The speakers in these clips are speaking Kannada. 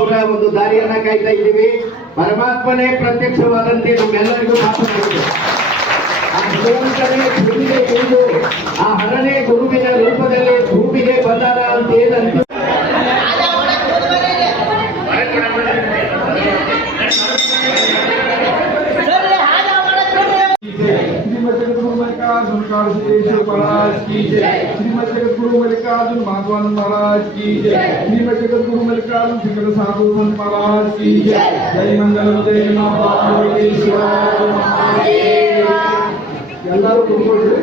ಅವರ ಒಂದು ದಾರಿಯನ್ನ ಕಾಯ್ತಾ ಇದ್ದೀವಿ. ಪರಮಾತ್ಮನೇ ಪ್ರತ್ಯಕ್ಷವಾದಂತೆ ನಮ್ಮೆಲ್ಲರಿಗೂ ಮಾತನಾಡಿದ್ರು. ಆ ಭಗವಂತನೇ ಭೂಮಿಗೆ ಇಳಿದು ಆ ಹರನೇ ಗುರುವಿನ ರೂಪದಲ್ಲಿ ಭೂಮಿಗೆ ಬಂದಾರ ಅಂತ ಏನಂತ महाराज की जय। श्रीमद जगत गुरु मल्लिकार्जुन भगवान महाराज की जय। श्रीमद जगत गुरु मल्लिकार्जुन शिखर साधु संत महाराज की जय। जय मंगल उदय ಎಲ್ಲರೂ ಕೂತ್ಕೊಳ್ಳಿ.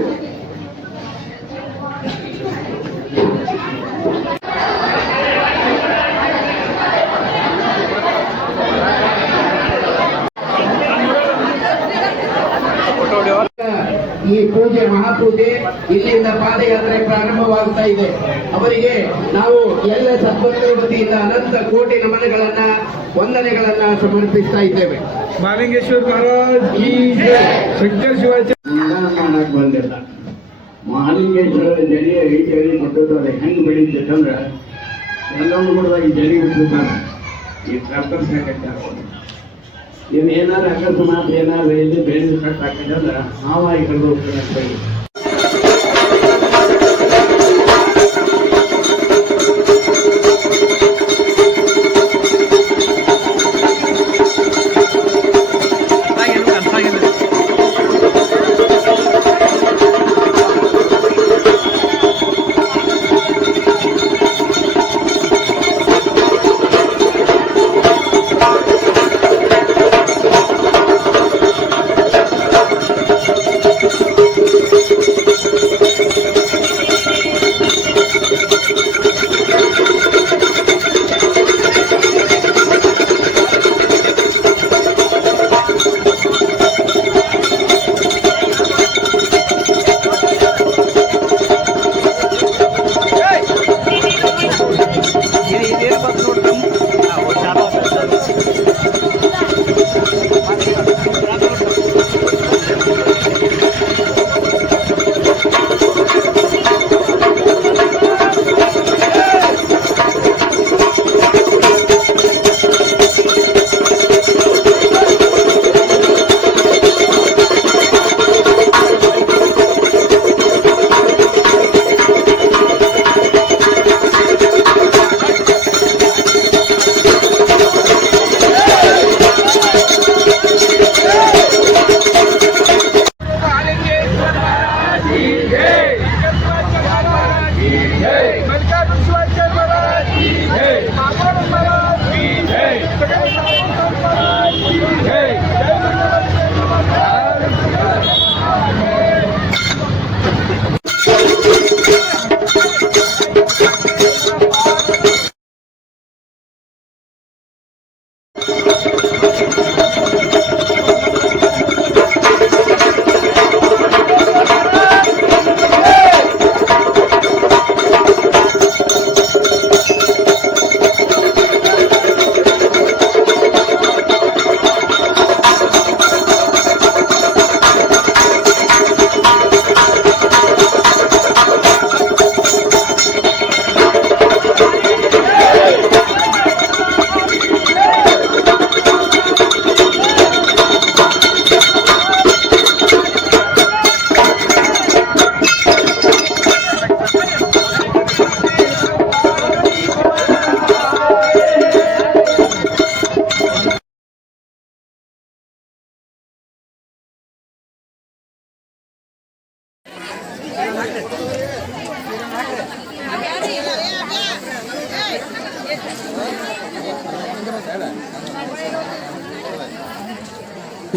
ಈ ಪೂಜೆ ಮಹಾಪೂಜೆ ಇಲ್ಲಿಂದ ಪಾದಯಾತ್ರೆ ಪ್ರಾರಂಭವಾಗ್ತಾ ಇದೆ. ಅವರಿಗೆ ನಾವು ಎಲ್ಲ ಸದ್ಭಕ್ತರ ವತಿಯಿಂದ ಅನಂತ ಕೋಟಿ ನಮನಗಳನ್ನ ವಂದನೆಗಳನ್ನ ಸಮರ್ಪಿಸ್ತಾ ಇದ್ದೇವೆ. ಮಾಲಿಂಗೇಶ್ವರ ಮಹಾರಾಜ್ ಈ ಶಂಕರ ಶಿವಾಚಾರ್ಯ ಮಾಡಕ್ ಬಂದಿಲ್ಲ. ಮಹಾಲಿಂಗೇಶ್ವರ ಜಡಿ ಐದು ಕೊಟ್ಟದ ಹೆಂಗ್ ಬೆಳೀತಂದ್ರ ಎಲ್ಲವೂ ಕೂಡ ಈ ಜಡಿ ಬಿಟ್ಟಿರ್ತಾನೆ. ಈ ಕರ್ತರ್ಸಾಕತ್ತಾರ ಇನ್ನು ಏನಾದ್ರು ಅಕಸ್ಮಾತ್ ಏನಾದ್ರು ಇಲ್ಲಿ ಬೆಳೆದು ಕಟ್ ಹಾಕಿದ್ರೆ ಹಾವಾಗಿ ಕಳೆದು ಹೋಗ್ತಾರೆ.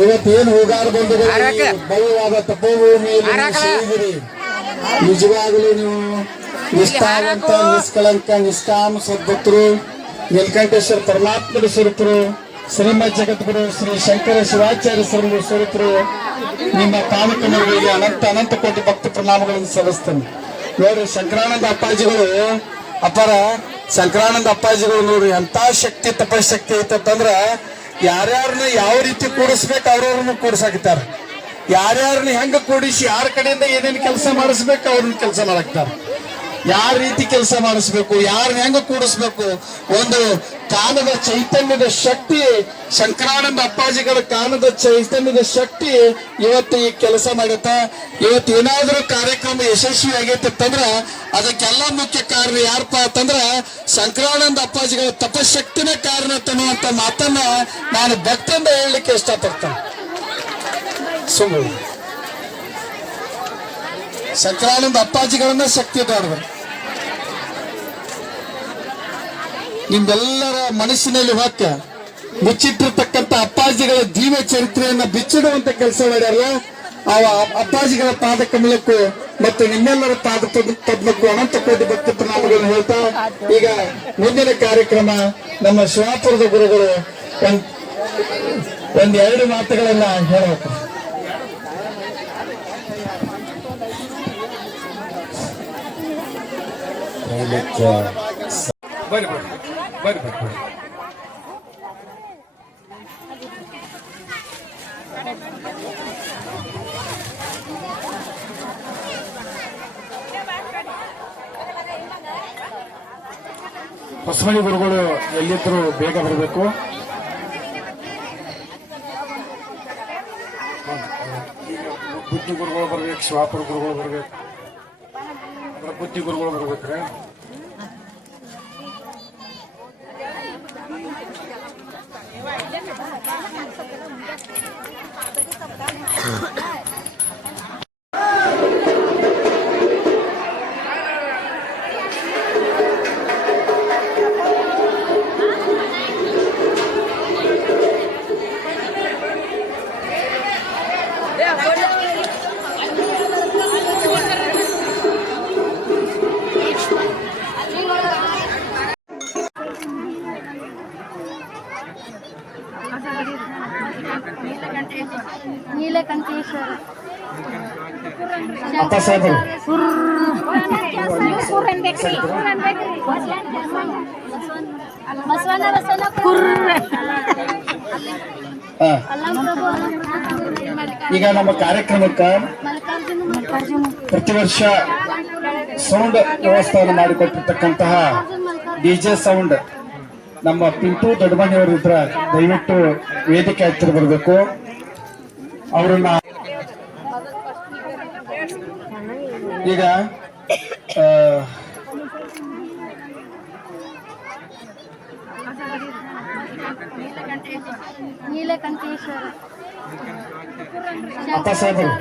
ಇವತ್ತೇನು ಹೋಗಾರ ಬಂಧುಗಳು ಭವ್ಯವಾದ ತಪೋಭೂಮಿಯಲ್ಲಿ ನಿಜವಾಗಲೂ ನೀವು ನಿಷ್ಠಾವಂತ ನಿಷ್ಕಳಂಕ ನಿಷ್ಕಾಮ ಸದ್ಭಕ್ತರು ನೀಲಕಂಠೇಶ್ವರ ಪರಮಾತ್ಮರ ಸ್ವರೂಪರು ಶ್ರೀಮದ್ ಜಗದ್ಗುರು ಶ್ರೀ ಶಂಕರ ಶಿವಾಚಾರ್ಯ ಸ್ವರೂಪರು ನಿಮ್ಮ ಪಾವಕರಿಗೆ ಅನಂತ ಅನಂತ ಕೋಟಿ ಭಕ್ತ ಪ್ರಣಾಮಗಳನ್ನು ಸಲ್ಲಿಸ್ತೇನೆ. ನೋಡ್ರಿ ಶಂಕರಾನಂದ ಅಪ್ಪಾಜಿಗಳು ಅಪಾರ ಶಂಕರಾನಂದ ಅಪ್ಪಾಜಿಗಳು ನೋಡ್ರಿ ಎಂತ ಶಕ್ತಿ ತಪಶಕ್ತಿ ಐತಂದ್ರ ಯಾರ್ಯಾರನ್ನ ಯಾವ ರೀತಿ ಕೂಡಿಸ್ಬೇಕು ಅವ್ರವ್ರನ್ನ ಕೂಡಿಸಾಕಿತಾರ. ಯಾರ್ಯಾರನ್ನ ಹೆಂಗ ಕೂಡಿಸಿ ಯಾರ ಕಡೆಯಿಂದ ಏನೇನು ಕೆಲಸ ಮಾಡಿಸ್ಬೇಕು ಅವ್ರನ್ನ ಕೆಲಸ ಮಾಡಾಕ್ತಾರ. ಯಾವ ರೀತಿ ಕೆಲಸ ಮಾಡಿಸ್ಬೇಕು, ಯಾರನ್ನ ಹೆಂಗ ಕೂಡಿಸ್ಬೇಕು, ಒಂದು ಕಾಣದ ಚೈತನ್ಯದ ಶಕ್ತಿ, ಶಂಕರಾನಂದ ಅಪ್ಪಾಜಿಗಳ ಕಾಣದ ಚೈತನ್ಯದ ಶಕ್ತಿ ಇವತ್ತು ಈ ಕೆಲಸ ಮಾಡತ್ತ. ಇವತ್ತು ಏನಾದ್ರೂ ಕಾರ್ಯಕ್ರಮ ಯಶಸ್ವಿ ಆಗೈತಂದ್ರ ಅದಕ್ಕೆಲ್ಲ ಮುಖ್ಯ ಕಾರಣ ಯಾರಪ್ಪ ಅಂತಂದ್ರ ಶಂಕರಾನಂದ ಅಪ್ಪಾಜಿಗಳ ತಪಶಕ್ತಿನೇ ಕಾರಣ ಅನ್ನುವಂತ ಮಾತನ್ನ ನಾನು ಭಕ್ತಿಯಿಂದ ಹೇಳಲಿಕ್ಕೆ ಇಷ್ಟಪಡ್ತೇನೆ. ಸುಮ್ಮನೆ ಶಂಕರಾನಂದ ಅಪ್ಪಾಜಿಗಳನ್ನ ಶಕ್ತಿ ನೋಡಿದ್ರು. ನಿಮ್ಮೆಲ್ಲರ ಮನಸ್ಸಿನಲ್ಲಿ ಹೊಕ್ಕ ಮುಚ್ಚಿಟ್ಟಿರ್ತಕ್ಕಂಥ ಅಪ್ಪಾಜಿಗಳ ಜೀವ ಚರಿತ್ರೆಯನ್ನ ಬಿಚ್ಚಿಡುವಂತ ಕೆಲಸ ಮಾಡ್ಯಾರಲ್ಲ, ಆ ಅಪ್ಪಾಜಿಗಳ ಪಾದ ಕಮಲಕ್ಕೂ ಮತ್ತು ನಿಮ್ಮೆಲ್ಲರ ಪಾದ ಪದ್ಮಕ್ಕೂ ಅನಂತ ಕೋಟಿ ಭಕ್ತಿ ಪ್ರಣಾಮಗಳನ್ನು ಹೇಳ್ತಾ ಈಗ ಮುಂದಿನ ಕಾರ್ಯಕ್ರಮ ನಮ್ಮ ಶಿವಾಪುರದ ಗುರುಗಳು ಒಂದೆರಡು ಮಾತುಗಳನ್ನ ಹೇಳಬೇಕು. ಬರ್ರಿ ಬರ್ರಿ ಬರ್ರಿ ಬರ್ರಿ. ಹೊಸಮನಿ ಗುರುಗಳು ಎಲ್ಲಿದ್ರು ಬೇಗ ಬರಬೇಕು. ಬುದ್ಧಿ ಗುರುಗಳು ಬರ್ಬೇಕು, ಶಿವಾಪುರ ಗುರುಗಳು ಬರ್ಬೇಕು, ಬುದ್ಧಿ ಗುರುಗಳು ಬರ್ಬೇಕ್ರೆ. ನೀಲಕಂಠೇಶ್ವರ ಅಪ್ಪ ಸಾಹೇಬರು ಈಗ ನಮ್ಮ ಕಾರ್ಯಕ್ರಮಕ್ಕ ಪ್ರತಿ ವರ್ಷ ಸೌಂಡ್ ವ್ಯವಸ್ಥೆಯನ್ನು ಮಾಡಿಕೊಟ್ಟಿರ್ತಕ್ಕಂತಹ ಡಿಜೆ ಸೌಂಡ್ ನಮ್ಮ ಪಿಂಟು ದೊಡ್ಡಮನೆಯವರು ಇದ್ರ ದಯವಿಟ್ಟು ವೇದಿಕೆ ಹತ್ತಿರ ಬರಬೇಕು. ಅವರನ್ನ ಈಗ ನೀಲಕಂಠೇಶ್ವರ ಅಪ್ಪ ಸಾಹೇಬರು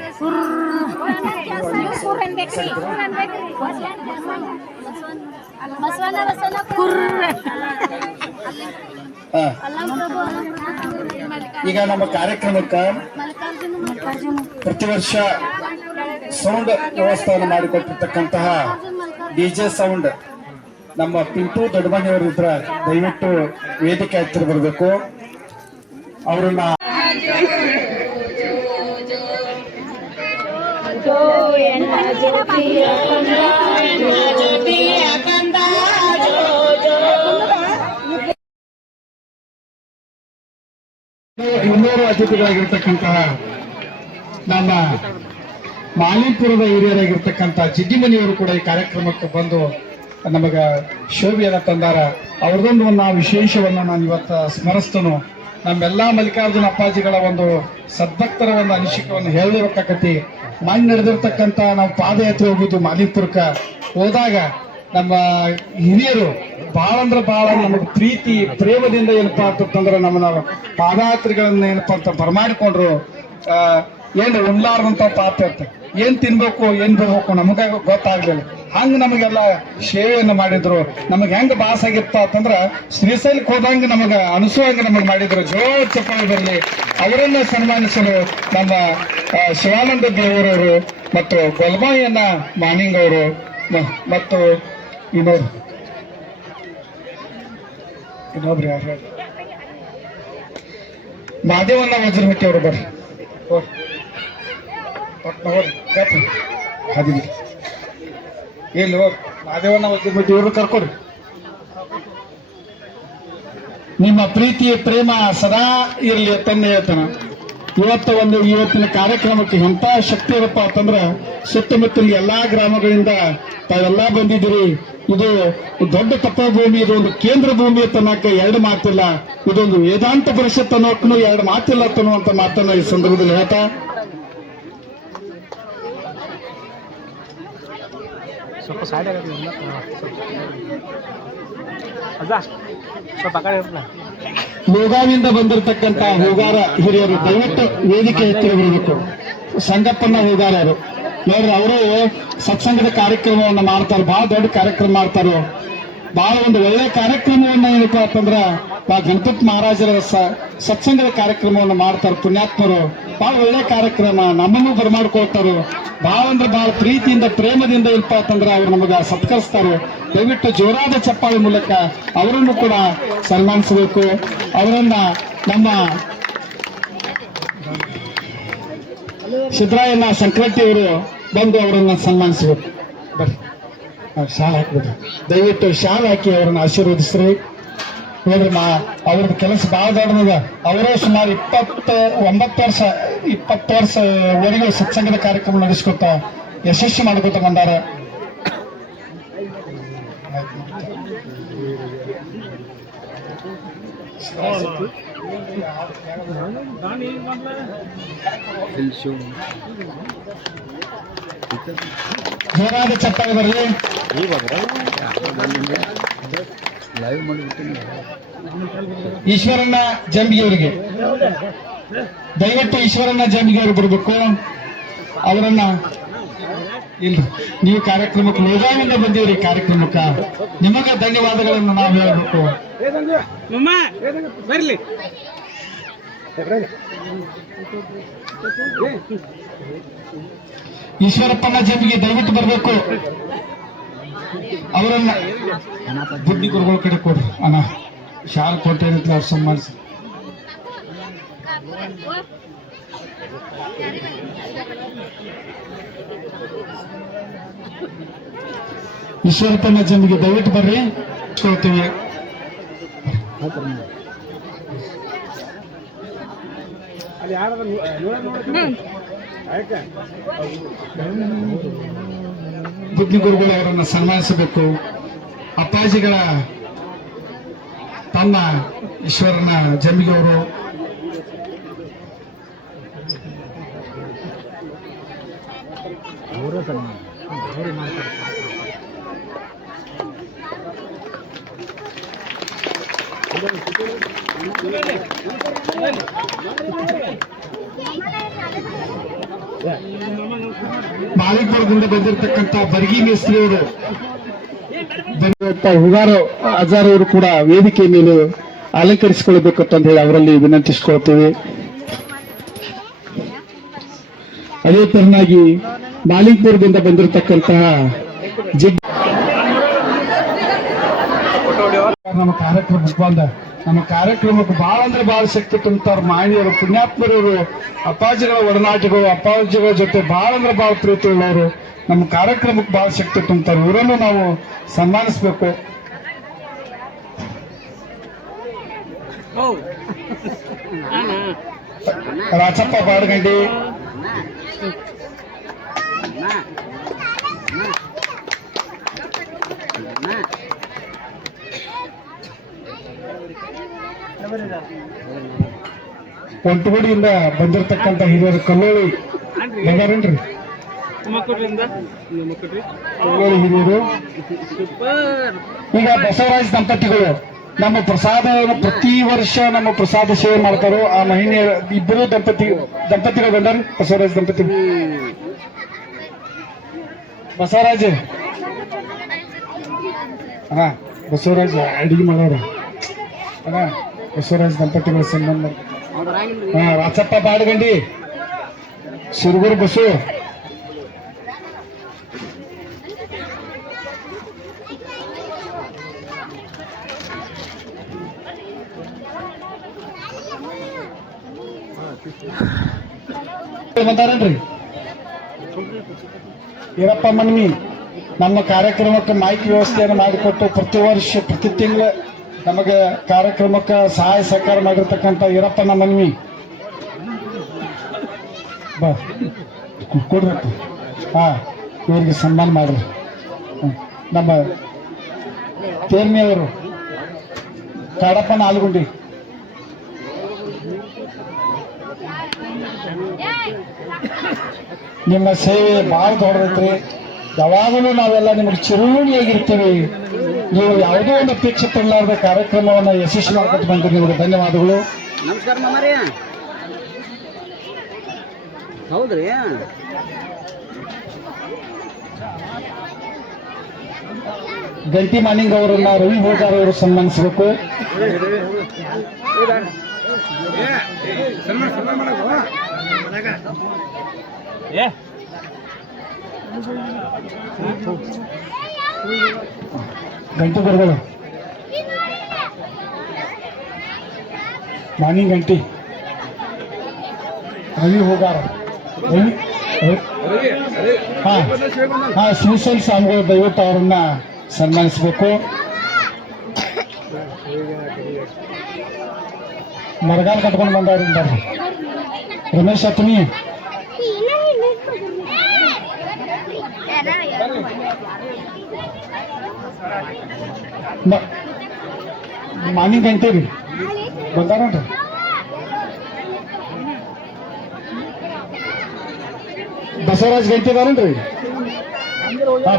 ಈಗ ನಮ್ಮ ಕಾರ್ಯಕ್ರಮಕ್ಕ ಪ್ರತಿ ವರ್ಷ ಸೌಂಡ್ ವ್ಯವಸ್ಥೆಯನ್ನು ಮಾಡಿಕೊಟ್ಟಿರ್ತಕ್ಕಂತಹ ಡಿಜೆ ಸೌಂಡ್ ನಮ್ಮ ಪಿಂಟು ದೊಡ್ಡಮನೆಯವರು ಇದ್ರ ದಯವಿಟ್ಟು ವೇದಿಕೆ ಹತ್ತಿರ ಬರಬೇಕು. ಅವರನ್ನ ಇನ್ನೂರು ಅತಿಥಿಗಳಾಗಿರ್ತಕ್ಕಂತಹ ನಮ್ಮ ಮಾಲಿಂಪುರದ ಹಿರಿಯರಾಗಿರ್ತಕ್ಕಂಥ ಜಿಡ್ಡಿಮನಿಯವರು ಕೂಡ ಈ ಕಾರ್ಯಕ್ರಮಕ್ಕೆ ಬಂದು ನಮಗ ಶೋಭೆಯನ್ನು ತಂದಾರ. ಅವ್ರದೊಂದು ನಾವು ವಿಶೇಷವನ್ನು ನಾನು ಇವತ್ತು ಸ್ಮರಿಸ್ತನು. ನಮ್ಮೆಲ್ಲಾ ಮಲ್ಲಿಕಾರ್ಜುನ ಅಪ್ಪಾಜಿಗಳ ಒಂದು ಸದ್ಭಕ್ತರ ಒಂದು ಅನಿಸಿಕೆಯನ್ನು ಹೇಳಬೇಕಾಗತಿ. ಮಣ್ಣು ನಡೆದಿರ್ತಕ್ಕಂಥ ನಾವು ಪಾದಯಾತ್ರೆ ಹೋಗಿದ್ದು ಮಾಲಿಂಪುರಕ್ಕೆ ಹೋದಾಗ ನಮ್ಮ ಹಿರಿಯರು ಬಹಳ ಅಂದ್ರೆ ಬಹಳ ನಮಗೆ ಪ್ರೀತಿ ಪ್ರೇಮದಿಂದ ಏನಪ್ಪಾ ಅಂತಂದ್ರೆ ನಮ್ಮ ಪಾದಯಾತ್ರೆಗಳನ್ನ ಏನಪ್ಪಾ ಅಂತ ಬರಮಾಡಿಕೊಂಡ್ರು. ಏನು ಉಣ್ಲಾರ್ದಂತ ಪಾತ್ರ ಏನ್ ತಿನ್ಬೇಕು ಏನ್ ಬಿಡ್ಬೇಕು ನಮಗ ಗೊತ್ತಾಗ್ಲಿಲ್ಲ. ಹಂಗ ನಮಗೆಲ್ಲ ಸೇವೆಯನ್ನು ಮಾಡಿದ್ರು. ನಮಗ್ ಹೆಂಗ ಭಾಸ ಆಗಿತ್ತ ಅಂತಂದ್ರ ಶ್ರೀಶೈಲಕ್ಕೆ ಹೋದಂಗ ನಮಗ ಅನಿಸುವಂಗ ನಮಗ್ ಮಾಡಿದ್ರು. ಜೋರ್ ಚಪ್ಪಾಳೆ ಬರಲಿ. ಅವರನ್ನ ಸನ್ಮಾನಿಸಲು ನಮ್ಮ ಶಿವಾನಂದ ದೇವರವರು ಮತ್ತು ಗೊಲ್ಮಾಯನ್ನ ಮಾನಿಂಗ್ ಅವರು ಮತ್ತು ಇನ್ನೊಬ್ರು ಯಾರು ಮಾದೇವನ್ನ ವಜ್ರಮಟ್ಟಿ ಅವರು ಬರ್ರಿ ಹಾದಿರಿ ಎಲ್ಲಿ ಮಾದೇವನ್ನ ವಜ್ರಮಟ್ಟಿ ಇವರು ಕರ್ಕೊಡ್ರಿ. ನಿಮ್ಮ ಪ್ರೀತಿ ಪ್ರೇಮ ಸದಾ ಇರಲಿ ತಂದೆ ಹೇಳ್ತಾನ. ಇವತ್ತಿನ ಕಾರ್ಯಕ್ರಮಕ್ಕೆ ಎಂತ ಶಕ್ತಿ ಇರಪ್ಪ ಅಂತಂದ್ರ ಸುತ್ತಮುತ್ತಲ ಎಲ್ಲಾ ಗ್ರಾಮಗಳಿಂದ ತಾವೆಲ್ಲಾ ಬಂದಿದ್ದೀರಿ. ಇದು ದೊಡ್ಡ ತಪೋಭೂಮಿ, ಇದೊಂದು ಕೇಂದ್ರ ಭೂಮಿ ತನ್ನಕ ಎರಡು ಮಾತಿಲ್ಲ, ಇದೊಂದು ವೇದಾಂತ ಪರಿಷತ್ ಅನ್ನೋಕ್ಕೂ ಎರಡು ಮಾತಿಲ್ಲ ಅನ್ನುವಂತ ಮಾತನ್ನ ಈ ಸಂದರ್ಭದಲ್ಲಿ ಹೇಳ್ತಾ ಸ್ವಲ್ಪ ಸೈಡ್ ಸ್ವಲ್ಪ ಆ ಕಡೆ ಇರಲ್ಲ. ಬೆಳಗಾವಿಯಿಂದ ಬಂದಿರತಕ್ಕಂತ ಹೂಗಾರ ಹಿರಿಯರು ದಯವಿಟ್ಟು ವೇದಿಕೆ ಹತ್ತಿರ ಬರಬೇಕು. ಸಂಗಪ್ಪನ ಹೂಗಾರರು ನೋಡ್ರಿ, ಅವರು ಸತ್ಸಂಗದ ಕಾರ್ಯಕ್ರಮವನ್ನ ಮಾಡ್ತಾರೆ, ಬಹಳ ದೊಡ್ಡ ಕಾರ್ಯಕ್ರಮ ಮಾಡ್ತಾರೆ. ಬಹಳ ಒಂದು ಒಳ್ಳೆ ಕಾರ್ಯಕ್ರಮವನ್ನ ಏನಪ್ಪ ಅಂತಂದ್ರ ಗಣಪತಿ ಮಹಾರಾಜರ ಸತ್ಸಂಗದ ಕಾರ್ಯಕ್ರಮವನ್ನು ಮಾಡ್ತಾರೆ. ಪುಣ್ಯಾತ್ಮರು ಬಹಳ ಒಳ್ಳೆ ಕಾರ್ಯಕ್ರಮ, ನಮ್ಮನ್ನು ಬರಮಾಡ್ಕೊಳ್ತಾರು. ಬಹಳ ಅಂದ್ರೆ ಬಹಳ ಪ್ರೀತಿಯಿಂದ ಪ್ರೇಮದಿಂದ ಇಲ್ಪ ಅಂತಂದ್ರೆ ಅವ್ರು ನಮಗ ಸತ್ಕರಿಸ್ತಾರೆ. ದಯವಿಟ್ಟು ಜೋರಾದ ಚಪ್ಪಾಳೆ ಮೂಲಕ ಅವರನ್ನು ಕೂಡ ಸನ್ಮಾನಿಸಬೇಕು. ಅವರನ್ನ ನಮ್ಮ ಸಿದ್ದರಾಯಣ್ಣ ಸಂಕ್ರಾಂತಿ ಅವರು ಬಂದು ಅವರನ್ನ ಸನ್ಮಾನಿಸಬೇಕು. ಬರ್ರಿ, ಶಾಲೆ ಹಾಕ್ಬಿಡ್ರಿ, ದಯವಿಟ್ಟು ಶಾಲೆ ಹಾಕಿ ಅವರನ್ನ ಆಶೀರ್ವದಿಸ್ರಿ. ನೋಡ್ರಿ, ಅವ್ರದ್ದು ಕೆಲಸ ಬಹಳ ದೊಡ್ಡದ. ಅವರೇ ಸುಮಾರು 20 ವರ್ಷವರೆಗೂ ಸತ್ಸಂಗದ ಕಾರ್ಯಕ್ರಮ ನಡೆಸ್ಕೊತ ಯಶಸ್ವಿ ಮಾಡ್ಕೊತ ಬಂದಾರ. ಜೋರಾದ ಚಪ್ಪಾಳೆ ಬರಲಿ. ಈಶ್ವರಣ್ಣ ಜಂಬಿಗೆ ಅವರಿಗೆ ದಯವಿಟ್ಟು ಈಶ್ವರಣ್ಣ ಜಂಬಿಗೆ ಅವರು ಬರಬೇಕು. ಅವರನ್ನ ಇಲ್ಲ, ನೀವು ಕಾರ್ಯಕ್ರಮಕ್ಕೆ ಬೆಳಗಾವಿಯಿಂದ ಬಂದಿವ್ರಿ, ಕಾರ್ಯಕ್ರಮಕ್ಕೆ ನಿಮಗೆ ಧನ್ಯವಾದಗಳನ್ನು ನಾವು ಹೇಳಬೇಕು. ಬರ್ಲಿ ಈಶ್ವರಪ್ಪನ ಜಂಬಿಗೆ ದಯವಿಟ್ಟು ಬರಬೇಕು. ಅವರನ್ನ ಬುದ್ಧಿ ಗುರುಗಳ ಕಡೆ ಕೊಡ್ರಿ. ಅಣ್ಣ ಶಾಲೆ ಕೊಟ್ಟೇನಂತ ಅವ್ರು ಸನ್ಮಾನಿಸಿ. ಈಶ್ವರಪ್ಪನ ಜಂಬಿಗೆ ದಯವಿಟ್ಟು ಬರ್ರಿ, ಕೊಡ್ತೀವಿ. ಬುದ್ಧಿ ಗುರುಗಳು ಅವರನ್ನು ಸನ್ಮಾನಿಸಬೇಕು. ಅಪ್ಪಾಜಿಗಳ ತಮ್ಮ ಈಶ್ವರನ ಜಂಬಿಗೆ ಅವರು ಮಾಲಿಕಪುರದಿಂದ ಬಂದಿರತಕ್ಕಂತ ಬರ್ಗಿ ಮೇಸ್ತ್ರಿ ಅವರು ಹುಗಾರ ಅಜಾರ್ ಅವರು ಕೂಡ ವೇದಿಕೆ ಮೇಲೆ ಅಲಂಕರಿಸಿಕೊಳ್ಳಬೇಕು ಅಂತ ಹೇಳಿ ಅವರಲ್ಲಿ ವಿನಂತಿಸಿಕೊಳ್ತೇವೆ. ಅದೇ ತರನಾಗಿ ಮಾಲಿಕಪುರದಿಂದ ಬಂದಿರತಕ್ಕಂತಹ ನಮ್ಮ ಕಾರ್ಯಕ್ರಮಕ್ಕೆ ಬಂದ ನಮ್ಮ ಕಾರ್ಯಕ್ರಮಕ್ಕೆ ಬಹಳ ಅಂದ್ರೆ ಬಹಳ ಶಕ್ತಿ ತುಂಬ್ತಾರ. ಮಾಹಿನಿಯರು, ಪುಣ್ಯಾತ್ಮರವರು, ಅಪ್ಪಾಜಿಗಳ ಒಡನಾಟಿಗಳು, ಅಪ್ಪಾಜಿಗಳ ಜೊತೆ ಬಹಳ ಅಂದ್ರೆ ಬಹಳ ಪ್ರೀತಿ ಉಳ್ಳವರು ನಮ್ಮ ಕಾರ್ಯಕ್ರಮಕ್ಕೆ ಬಹಳ ಶಕ್ತಿ ತುಂಬ್ತಾರೆ. ಇವರನ್ನು ನಾವು ಸನ್ಮಾನಿಸ್ಬೇಕು. ರಾಚಪ್ಪ ಬಾಡಗಂಡಿ, ಒಂಟುಗುಡಿಯಿಂದ ಬಂದಿರತಕ್ಕಂತ ಹಿರಿಯರು, ಕಲ್ಲೋಳಿ ಹೇಗಾರೇನ್ರಿ, ಕಲ್ಲೋಳಿ ಹಿರಿಯರು. ಈಗ ಬಸವರಾಜ್ ದಂಪತಿಗಳು ನಮ್ಮ ಪ್ರಸಾದ ಪ್ರತಿ ವರ್ಷ ನಮ್ಮ ಪ್ರಸಾದ ಸೇವೆ ಮಾಡ್ತಾರೋ. ಆ ಮಹಿಳೆಯರು ಇಬ್ಬರು ದಂಪತಿಗಳು ಬಂದಾರೆ. ಬಸವರಾಜ್ ದಂಪತಿ, ಬಸವರಾಜ್ ಅಣ್ಣ, ಬಸವರಾಜ್ ಅಡಿಗೆ ಮಾಡೋರು ಅಣ್ಣ, ಬಸವರಾಜ್ ದಂಪತಿಗಳ ಸಂಬಂಧ. ರಾಚಪ್ಪ ಬಾಡಗಂಡಿ, ಸುರಗೂರು ಬಸು, ಬಂದಾರನ್ರಿ. ಈರಪ್ಪ ಮನ್ಮಿ ನಮ್ಮ ಕಾರ್ಯಕ್ರಮಕ್ಕೆ ಮೈಕ್ ವ್ಯವಸ್ಥೆಯನ್ನು ಮಾಡಿಕೊಟ್ಟು ಪ್ರತಿ ತಿಂಗಳು ನಮಗೆ ಕಾರ್ಯಕ್ರಮಕ್ಕೆ ಸಹಾಯ ಸಹಕಾರ ಮಾಡಿರ್ತಕ್ಕಂಥ ಈರಪ್ಪನ ಮನ್ವಿ ಕೊಡ್ರಿ. ಇವರಿಗೆ ಸನ್ಮಾನ ಮಾಡ್ರಿ. ನಮ್ಮ ತೇರ್ಮಿಯವರು, ಕಾಡಪ್ಪ ನಾಲ್ಗುಂಡಿ. ನಿಮ್ಮ ಸೇವೆ ಭಾಳ ದೊಡ್ಡದೈತ್ರಿ. ಯಾವಾಗಲೂ ನಾವೆಲ್ಲ ನಿಮಗೆ ಚಿರುಣಿಯಾಗಿರ್ತೀವಿ. ನೀವು ಯಾವುದೋ ಒಂದು ಅಪೇಕ್ಷೆ ಪಡಲಾರ್ದ ಕಾರ್ಯಕ್ರಮವನ್ನು ಯಶಸ್ವಿ ಮಾಡ್ಕೊಟ್ಟು ಬಂದ್ರಿ. ನಿಮಗೆ ಧನ್ಯವಾದಗಳು. ನಮಸ್ಕಾರ ಮಾಮಾರಿ. ಹೌದ್ರಿ. ಗಂಟಿ ಮಾನಿಂಗ್ ಅವರನ್ನ ರವಿ ಹೋಗಾರ್ ಅವರು ಸನ್ಮಾನಿಸಬೇಕು. ಗಂಟಿ ಗುರುಗಳು, ಮಾನಿಂಗ್ ಗಂಟಿ ರವಿ ಹೋಗಾರ್. ಶ್ರೀಶೈಲ್ ಸ್ವಾಮಿಗಳು ದಯವಿಟ್ಟು ಅವರನ್ನ ಸನ್ಮಾನಿಸಬೇಕು. ಮರಗಾಲ್ ಕಟ್ಕೊಂಡು ಬಂದವರಿಂದ ರಮೇಶ್ ಅತ್ನಿ, ಮಾನಿಂಗ್ ಗಂಟೆ ರೀ ಬಂದಾರನ್ರಿ. ಬಸವರಾಜ್ ಗಂಟಿ ಇದಾರನ್ರಿ.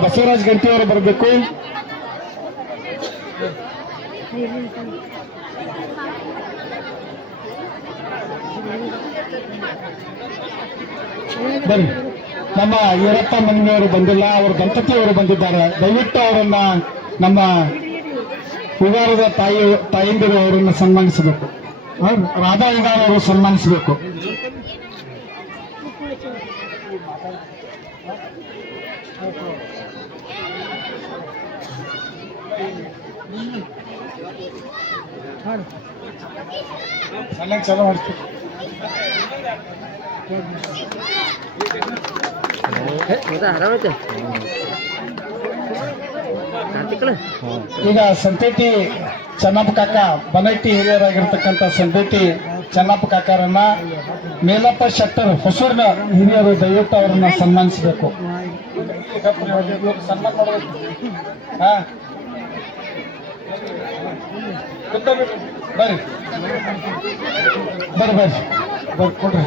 ಬಸವರಾಜ್ ಗಂಟಿ ಅವರು ಬರಬೇಕು. ಬನ್ನಿ. ನಮ್ಮ ಈರಪ್ಪ ಮನೆಯವರು ಬಂದಿಲ್ಲ, ಅವ್ರ ದಂಪತಿಯವರು ಬಂದಿದ್ದಾರೆ. ದಯವಿಟ್ಟು ಅವರನ್ನ ನಮ್ಮ ಉಗಾರದ ತಾಯಂದಿರು ಅವರನ್ನು ಸನ್ಮಾನಿಸಬೇಕು. ರಾಧಾ ಉಗಾರ್ ಅವರು ಸನ್ಮಾನಿಸಬೇಕು. ಚಲೋ ಮಾಡ್ತೀವಿ. ಈಗ ಸಂತೇಟಿ ಚೆನ್ನಪ್ಪ ಕಾಕ, ಬನಟ್ಟಿ ಹಿರಿಯರಾಗಿರ್ತಕ್ಕಂಥ ಸಂತೇಟಿ ಚೆನ್ನಪ್ಪ ಕಾಕರನ್ನ ಮೇಲಪ್ಪ ಶೆಟ್ಟರ್ ಹೊಸೂರಿನ ಹಿರಿಯರು ದಯವಿಟ್ಟು ಅವರನ್ನ ಸನ್ಮಾನಿಸಬೇಕು. ಸನ್ಮಾನ ಮಾಡಬೇಕು. ಬರ್ರಿ ಬರ್ರಿ ಬರ್ರಿ ಬರ್ರಿ ಕೊಡ್ರಿ.